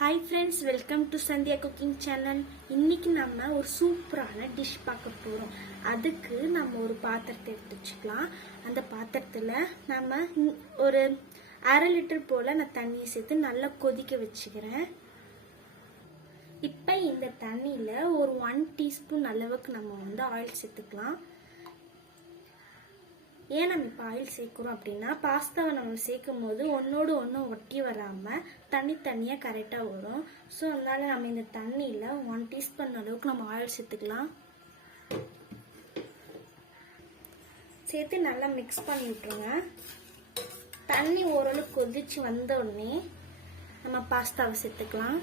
Hi friends welcome to Sandhya cooking channel இன்னைக்கு நம்ம ஒரு சூப்பரான டிஷ் பார்க்க போகிறோம் அதுக்கு நம்ம ஒரு பாத்திரத்தை எடுத்து வச்சுக்கலாம். அந்த பாத்திரத்தில் நம்ம ஒரு அரை லிட்டர் போல் நான் தண்ணியை சேர்த்து நல்லா கொதிக்க வச்சுக்கிறேன். இப்போ இந்த தண்ணியில் ஒரு ஒன் டீஸ்பூன் அளவுக்கு நம்ம வந்து ஆயில் சேர்த்துக்கலாம். ஏன் நம்ம இப்போ ஆயில் சேர்க்குறோம் அப்படின்னா பாஸ்தாவை நம்ம சேர்க்கும் போது ஒன்றோடு ஒன்று ஒட்டி வராமல் தனித்தனியாக கரெக்டாக வரும். ஸோ அதனால நம்ம இந்த தண்ணியில் ஒன் டீஸ்பூன் அளவுக்கு நம்ம ஆயில் சேர்த்துக்கலாம். சேர்த்து நல்லா மிக்ஸ் பண்ணி விட்ருங்க தண்ணி ஓரளவுக்கு கொதிச்சு வந்த உடனே நம்ம பாஸ்தாவை சேர்த்துக்கலாம்.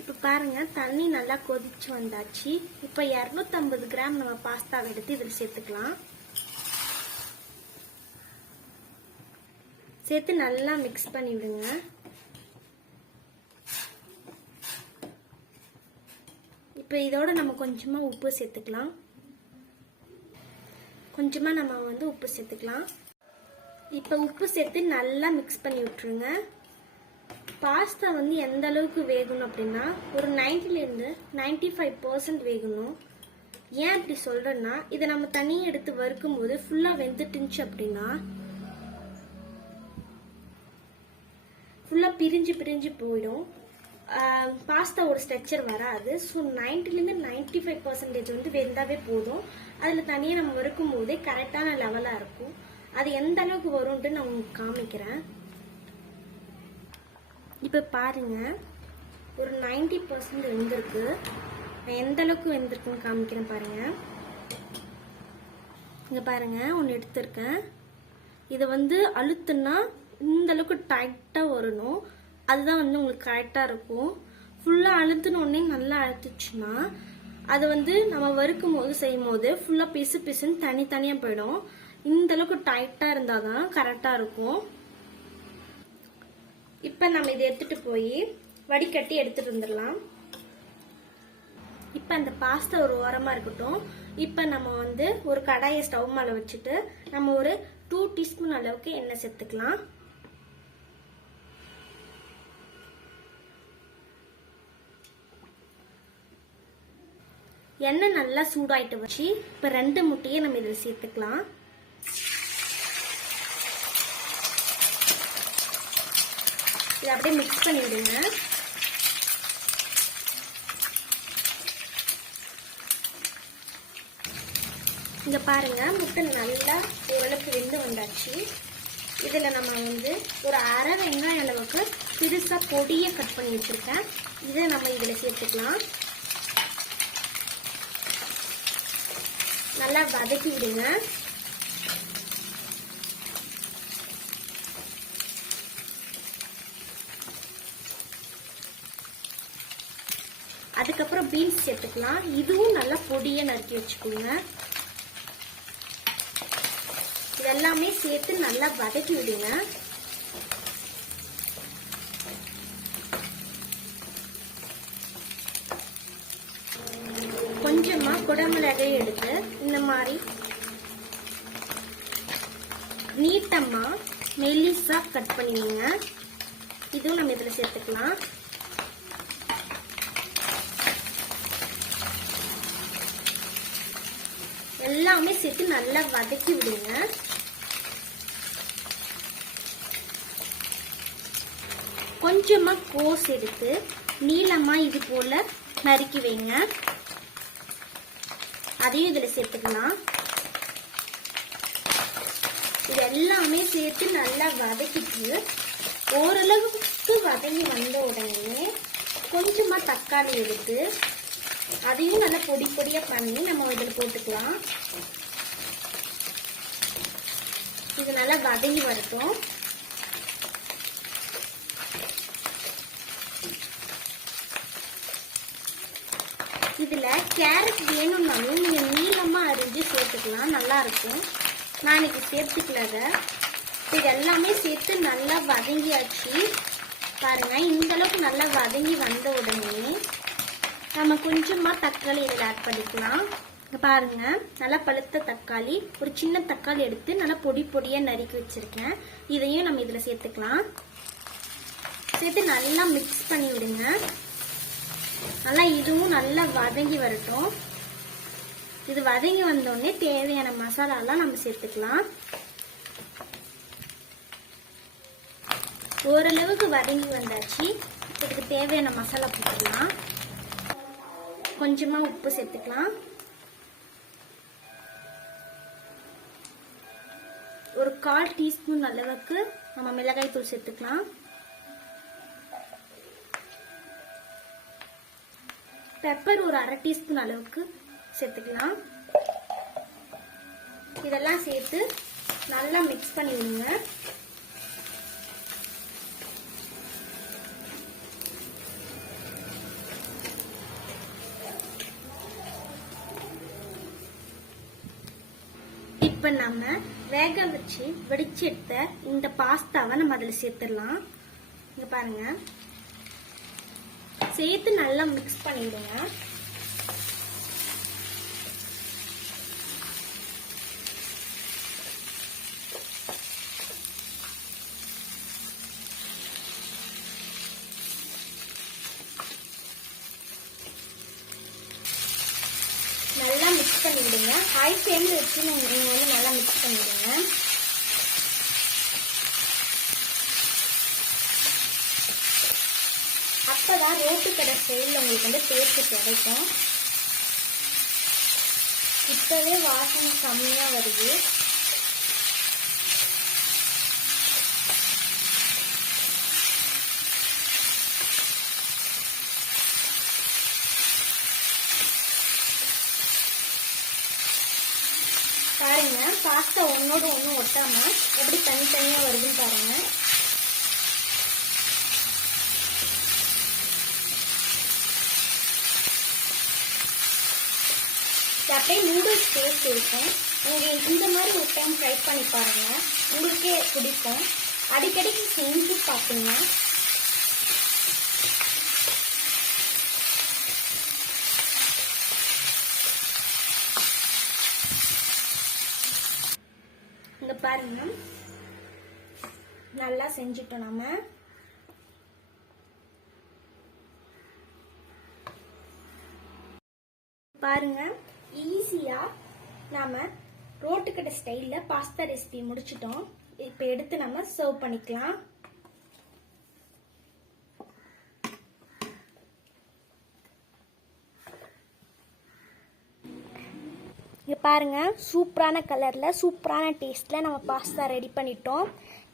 இப்போ பாருங்க தண்ணி நல்லா கொதிச்சு வந்தாச்சு. இப்போ இரநூத்தம்பது கிராம் நம்ம பாஸ்தாவை எடுத்து இதில் சேர்த்துக்கலாம். சேர்த்து நல்லா மிக்ஸ் பண்ணி விடுங்க. இப்போ இதோட நம்ம கொஞ்சமாக உப்பு சேர்த்துக்கலாம். கொஞ்சமாக நம்ம வந்து உப்பு சேர்த்துக்கலாம். இப்போ உப்பு சேர்த்து நல்லா மிக்ஸ் பண்ணி விட்டுருங்க. பாஸ்தா வந்து எந்த அளவுக்கு வேகணும் அப்படின்னா ஒரு நைன்ட்டிலேருந்து நைன்டி ஃபைவ் பர்சன்ட் வேகணும். ஏன் அப்படி சொல்கிறேன்னா இதை நம்ம தனியாக எடுத்து வறுக்கும் போது ஃபுல்லாக வெந்துட்டுச்சு அப்படின்னா ஃபுல்லாக பிரிஞ்சு பிரிஞ்சு போயிடும். பாஸ்தா ஒரு ஸ்ட்ரக்சர் வராது. ஸோ நைன்டிலேருந்து நைன்டி ஃபைவ் பர்சன்டேஜ் வந்து வெந்தாவே போதும். அதில் தனியாக நம்ம வறுக்கும் போதே கரெக்டான லெவலாக இருக்கும். அது எந்த அளவுக்கு வரும்ன்ட்டு நான் உங்களுக்கு காமிக்கிறேன். இப்போ பாருங்கள் ஒரு 90% பர்சன்ட் வெந்திருக்கு. நான் எந்த அளவுக்கு வெந்திருக்குன்னு காமிக்கிறேன் பாருங்கள் இங்கே பாருங்கள் ஒன்று எடுத்திருக்கேன். இதை வந்து அழுத்துனா இந்த அளவுக்கு டைட்டாக வரணும். அதுதான் வந்து உங்களுக்கு கரெக்டாக இருக்கும். ஃபுல்லாக அழுத்தினோடனே நல்லா அழுத்துச்சுன்னா அது வந்து நம்ம வறுக்கும் போது செய்யும் போது ஃபுல்லாக பிசு பிசுன்னு தனித்தனியாக போயிடும். இந்த அளவுக்கு டைட்டாக இருந்தால் தான் கரெக்டாக இருக்கும். இப்போ நம்ம இதை எடுத்துகிட்டு போய் வடிகட்டி எடுத்துகிட்டு வந்துடலாம் இப்போ அந்த பாஸ்தா ஒரு ஓரமாக இருக்கட்டும். இப்போ நம்ம வந்து ஒரு கடாயை ஸ்டவ் மேலே வச்சுட்டு நம்ம ஒரு டூ டீஸ்பூன் அளவுக்கு எண்ணெய் சேர்த்துக்கலாம். எண்ணெய் நல்லா சூடாயிட்டு வச்சு இப்போ ரெண்டு முட்டையை நம்ம இதில் சேர்த்துக்கலாம். இதை அப்படியே மிக்ஸ் பண்ணி விடுங்க. இங்க பாருங்க முட்டை நல்லா ஓரளவுக்கு வெந்து வந்தாச்சு. இதில் நம்ம வந்து ஒரு அரை வெங்காயம் அளவுக்கு பெருசாக பொடியை கட் பண்ணி வச்சுருக்கேன். இதை நம்ம இதில் சேர்த்துக்கலாம். நல்லா வதக்கி விடுங்க. அதுக்கப்புறம் பீன்ஸ் சேர்த்துக்கலாம். இதுவும் நல்லா பொடியை நறுக்கி வச்சுக்கோங்க. இதெல்லாமே சேர்த்து நல்லா வதக்கி விடுங்க. கொஞ்சமா குடமிளகை எடுத்து இந்த மாதிரி நீட்டமா மெல்லிசா கட் பண்ணிடுங்க. இதுவும் நம்ம இதுல சேர்த்துக்கலாம். எல்லாமே சேர்த்து நல்லா வதக்கி விடுங்க. கொஞ்சமா கோஸ் எடுத்து நீளமா இது போல நறுக்கி வைங்க. அதையும் இதுல சேர்த்துக்கலாம். இது எல்லாமே சேர்த்து நல்லா வதக்கிட்டு ஓரளவுக்கு வதங்கி வந்த உடனே கொஞ்சமா தக்காளி எடுத்து அதையும் நல்லா பொடி பொடியா பண்ணி நம்ம இதில் போட்டுக்கலாம். இது நல்லா வதங்கி வரட்டும். இதுல கேரட் வேணும்னாலும் நீங்க நீளமா அரிஞ்சு சேர்த்துக்கலாம் நல்லா இருக்கும் நான் இன்னைக்கு சேர்த்துக்கல அதை. இது எல்லாமே சேர்த்து நல்லா வதங்கியாச்சு. பாருங்க இந்த அளவுக்கு நல்லா வதங்கி வந்த உடனே நம்ம கொஞ்சமா தக்காளி இதில் ஆட் பண்ணிக்கலாம். பாருங்க நல்லா பழுத்த தக்காளி ஒரு சின்ன தக்காளி எடுத்து நல்லா பொடி பொடியாக நறுக்கி வச்சிருக்கேன். இதையும் நம்ம இதில் சேர்த்துக்கலாம். சேர்த்து நல்லா மிக்ஸ் பண்ணி விடுங்க. நல்லா இதுவும் நல்லா வதங்கி வரட்டும். இது வதங்கி வந்தோடனே தேவையான மசாலாலாம் நம்ம சேர்த்துக்கலாம். ஓரளவுக்கு வதங்கி வந்தாச்சு. இதுக்கு தேவையான மசாலா போட்டுக்கலாம். கொஞ்சமாக உப்பு சேர்த்துக்கலாம். ஒரு கால் டீஸ்பூன் அளவுக்கு நம்ம மிளகாய் தூள் சேர்த்துக்கலாம். பெப்பர் ஒரு அரை டீஸ்பூன் அளவுக்கு சேர்த்துக்கலாம். இதெல்லாம் சேர்த்து நல்லா மிக்ஸ் பண்ணி விடுங்க இப்போ நம்ம வேக வச்சு வெடிச்சு எடுத்த இந்த பாஸ்தாவை நம்ம அதில் சேர்த்துடலாம். இங்கே பாருங்கள் சேர்த்து நல்லா மிக்ஸ் பண்ணிவிடுங்க நல்லா மிக்ஸ் பண்ணி விடுங்க ஹை ஃப்ளேமில் வச்சு நீங்கள் வந்து நல்லா மிக்ஸ் பண்ணி விடுங்க அப்பதான் ரோட்டு கடை ஸ்டைலில் உங்களுக்கு வந்து டேஸ்ட்டு கிடைக்கும். இப்போவே வாசனை கம்மியாக வருது. பாருங்க. பாஸ்தா ஒன்னோட ஒன்று ஒட்டாம எப்படி தனித்தனியா வருதுன்னு பாருங்க. அப்படியே நூடுல்ஸ் டேஸ்ட் இருக்கும். நீங்கள் இந்த மாதிரி ஒரு டைம் ட்ரை பண்ணி பாருங்க. உங்களுக்கே பிடிக்கும். அடிக்கடிக்கு செஞ்சு பார்த்தீங்கன்னா இங்க பாருங்க. நல்லா செஞ்சுட்டோம் நாம. பாருங்க ஈஸியா நாம ரோட்டுக்கடை ஸ்டைல்ல பாஸ்தா ரெசிபி முடிச்சிட்டோம். இப்போ எடுத்து நம்ம சர்வ் பண்ணிக்கலாம். பாருங்கள் சூப்பரான கலரில் சூப்பரான டேஸ்ட்டில் நம்ம பாஸ்தா ரெடி பண்ணிட்டோம்.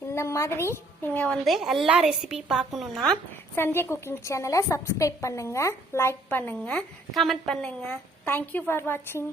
இந்த மாதிரி நீங்கள் வந்து எல்லா ரெசிபி பார்க்கணுன்னா சந்தியா குக்கிங் சேனலை சப்ஸ்கிரைப் பண்ணுங்கள் லைக் பண்ணுங்கள் கமெண்ட் பண்ணுங்கள் தேங்க்யூ ஃபார் வாட்சிங்